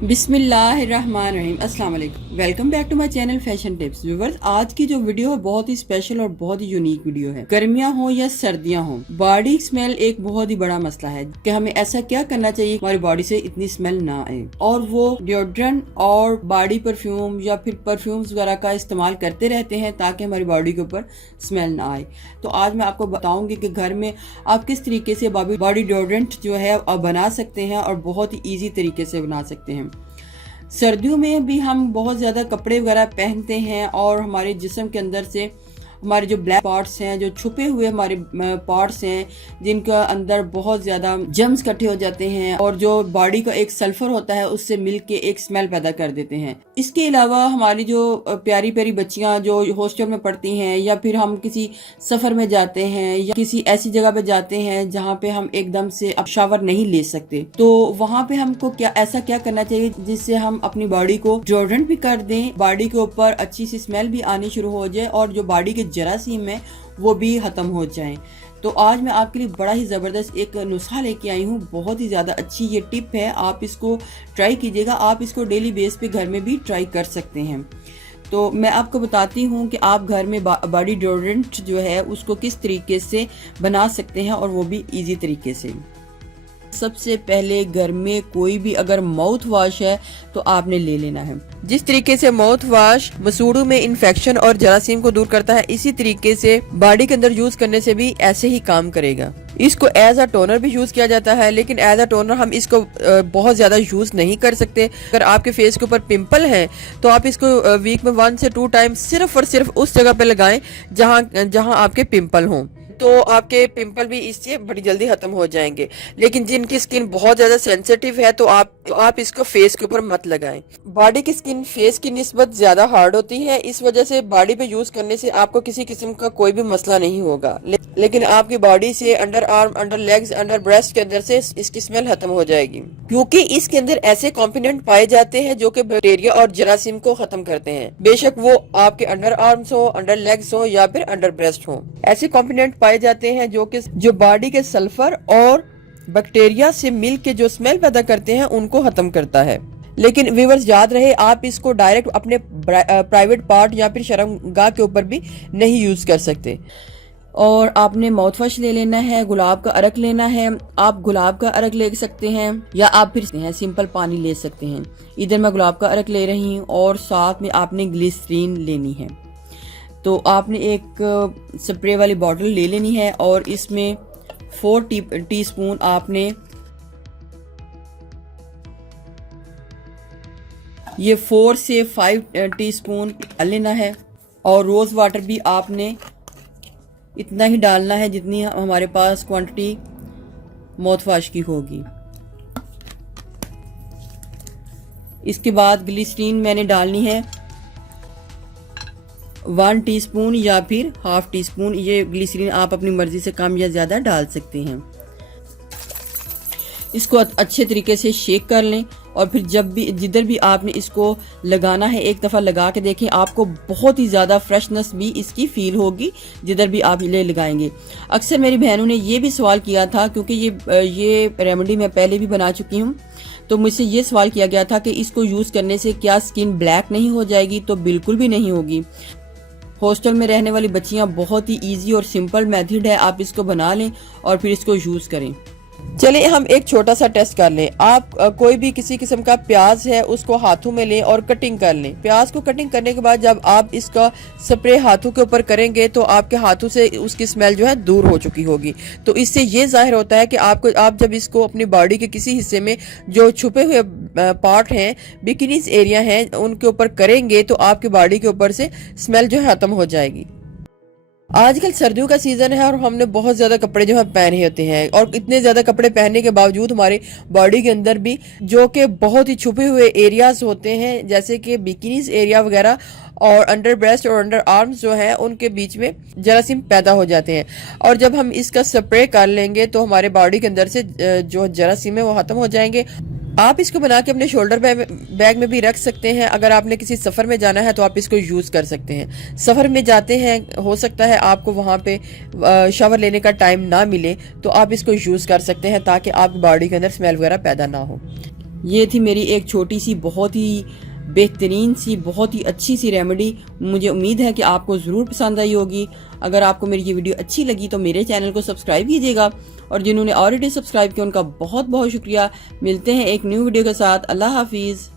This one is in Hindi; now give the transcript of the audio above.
बिस्मिल्लाहिर्रहमानिर्रहीम। अस्सलाम वालेकुम। Welcome back to my channel fashion tips. Viewers, आज की जो वीडियो है बहुत ही स्पेशल और बहुत ही यूनिक वीडियो है। गर्मियां हो या सर्दियां हो, बॉडी स्मेल एक बहुत ही बड़ा मसला है कि हमें ऐसा क्या करना चाहिए हमारी बॉडी से इतनी स्मेल ना आए, और वो डिओड्रेंट और बॉडी परफ्यूम या फिर परफ्यूम्स वगैरह का इस्तेमाल करते रहते हैं ताकि हमारी बॉडी के ऊपर स्मेल ना आए। तो आज मैं आपको बताऊंगी कि घर में आप किस तरीके से बॉडी डिओड्रेंट जो है आप बना सकते हैं और बहुत ही ईजी तरीके से बना सकते हैं। सर्दियों में भी हम बहुत ज़्यादा कपड़े वगैरह पहनते हैं और हमारे जिस्म के अंदर से हमारे जो ब्लैक पार्ट्स हैं, जो छुपे हुए हमारे पार्ट्स हैं, जिनका अंदर बहुत ज़्यादा जर्म्स इकट्ठे हो जाते हैं और जो बॉडी का एक सल्फर होता है उससे मिलके एक स्मेल पैदा कर देते हैं। इसके अलावा हमारी जो प्यारी प्यारी बच्चियां जो हॉस्टल में पढ़ती हैं या फिर हम किसी सफ़र में जाते हैं या किसी ऐसी जगह पे जाते हैं जहाँ पे हम एकदम से अब शावर नहीं ले सकते, तो वहाँ पे हमको क्या करना चाहिए जिससे हम अपनी बॉडी को डिओड्रेंट भी कर दें, बॉडी के ऊपर अच्छी सी स्मेल भी आनी शुरू हो जाए और जो बॉडी के जरासीम है वो भी खत्म हो जाएं। तो आज मैं आपके लिए बड़ा ही ज़बरदस्त एक नुस्खा लेके आई हूँ। बहुत ही ज़्यादा अच्छी ये टिप है, आप इसको ट्राई कीजिएगा। आप इसको डेली बेस पे घर में भी ट्राई कर सकते हैं। तो मैं आपको बताती हूँ कि आप घर में बॉडी डिओड्रेंट जो है उसको किस तरीके से बना सकते हैं और वो भी इजी तरीके से। सबसे पहले घर में कोई भी अगर माउथ वॉश है तो आपने ले लेना है। जिस तरीके से माउथ वॉश मसूड़ों में इन्फेक्शन और जरासीम को दूर करता है, इसी तरीके से बॉडी के अंदर यूज करने से भी ऐसे ही काम करेगा। इसको एज अ टोनर भी यूज किया जाता है, लेकिन एज अ टोनर हम इसको बहुत ज्यादा यूज नहीं कर सकते। अगर आपके फेस के ऊपर पिंपल है तो आप इसको वीक में 1 से 2 टाइम सिर्फ और सिर्फ उस जगह पे लगाएं जहां आपके पिंपल हों, तो आपके पिंपल भी इससे बड़ी जल्दी खत्म हो जाएंगे। लेकिन जिनकी स्किन बहुत ज्यादा सेंसिटिव है तो आप इसको फेस के ऊपर मत लगाएं। बॉडी की स्किन फेस की निस्बत ज्यादा हार्ड होती है, इस वजह से बॉडी पे यूज करने से आपको किसी किस्म का कोई भी मसला नहीं होगा, लेकिन आपकी बॉडी से under arm, under legs, under breast के अंदर से इसकी स्मेल खत्म हो जाएगी, क्योंकि इसके अंदर ऐसे कॉम्पोनेंट पाए जाते हैं जो कि बैक्टीरिया और जरासीम को खत्म करते हैं। बेशक वो आपके अंडर आर्म्स हो, अंडर लेग्स हो या फिर अंडर ब्रेस्ट हो, ऐसे कॉम्पोनेंट पाए जाते हैं जो बॉडी के सल्फर और बैक्टीरिया से मिल के जो स्मेल पैदा करते हैं उनको खत्म करता है। लेकिन व्यूअर्स, याद रहे आप इसको डायरेक्ट अपने प्राइवेट पार्ट या फिर शर्मगाह के ऊपर भी नहीं यूज कर सकते। और आपने माउथ वॉश ले लेना है, गुलाब का अरक लेना है। आप गुलाब का अरक ले सकते हैं या आप फिर सिंपल पानी ले सकते हैं। इधर मैं गुलाब का अरक ले रही हूँ और साथ में आपने ग्लिसरीन लेनी है। तो आपने एक स्प्रे वाली बॉटल ले लेनी है और इसमें 4 टीस्पून आपने ये 4 से 5 टीस्पून डाल लेना है। और रोज़ वाटर भी आपने इतना ही डालना है जितनी हमारे पास क्वांटिटी माउथ वॉश की होगी। इसके बाद ग्लिसरीन मैंने डालनी है 1 टीस्पून या फिर ½ टीस्पून। ये ग्लिसरीन आप अपनी मर्जी से कम या ज़्यादा डाल सकते हैं। इसको अच्छे तरीके से शेक कर लें और फिर जिधर भी आपने इसको लगाना है एक दफ़ा लगा के देखें, आपको बहुत ही ज़्यादा फ्रेशनेस भी इसकी फील होगी जिधर भी आप ये लगाएंगे। अक्सर मेरी बहनों ने ये भी सवाल किया था, क्योंकि ये रेमेडी मैं पहले भी बना चुकी हूँ, तो मुझसे ये सवाल किया गया था कि इसको यूज़ करने से क्या स्किन ब्लैक नहीं हो जाएगी? तो बिल्कुल भी नहीं होगी। हॉस्टल में रहने वाली बच्चियाँ, बहुत ही ईजी और सिंपल मेथड है, आप इसको बना लें और फिर इसको यूज़ करें। चलिए हम एक छोटा सा टेस्ट कर लें। आप कोई भी किसी किस्म का प्याज है उसको हाथों में लें और कटिंग कर लें। प्याज को कटिंग करने के बाद जब आप इसका स्प्रे हाथों के ऊपर करेंगे तो आपके हाथों से उसकी स्मेल जो है दूर हो चुकी होगी। तो इससे ये जाहिर होता है कि आप जब इसको अपनी बॉडी के किसी हिस्से में जो छुपे हुए पार्ट हैं, बिकिनीज एरिया हैं, उनके ऊपर करेंगे तो आपकी बॉडी के ऊपर से स्मेल जो है खत्म हो जाएगी। आजकल सर्दियों का सीजन है और हमने बहुत ज्यादा कपड़े जो है पहने होते हैं, और इतने ज्यादा कपड़े पहनने के बावजूद हमारी बॉडी के अंदर भी जो कि बहुत ही छुपे हुए एरियाज होते हैं, जैसे कि बिकिनीज एरिया वगैरह और अंडर ब्रेस्ट और अंडर आर्म्स जो है उनके बीच में जरासीम पैदा हो जाते हैं। और जब हम इसका स्प्रे कर लेंगे तो हमारे बॉडी के अंदर से जो जरासीम है वो खत्म हो जाएंगे। आप इसको बना के अपने शोल्डर बैग में भी रख सकते हैं। अगर आपने किसी सफ़र में जाना है तो आप इसको यूज़ कर सकते हैं। सफ़र में जाते हैं, हो सकता है आपको वहाँ पे शावर लेने का टाइम ना मिले, तो आप इसको यूज़ कर सकते हैं ताकि आपकी बॉडी के अंदर स्मेल वगैरह पैदा ना हो। ये थी मेरी एक छोटी सी बहुत ही बेहतरीन सी बहुत ही अच्छी सी रेमेडी। मुझे उम्मीद है कि आपको ज़रूर पसंद आई होगी। अगर आपको मेरी ये वीडियो अच्छी लगी तो मेरे चैनल को सब्सक्राइब कीजिएगा, और जिन्होंने ऑलरेडी सब्सक्राइब किया उनका बहुत बहुत शुक्रिया। मिलते हैं एक न्यू वीडियो के साथ। अल्लाह हाफिज़।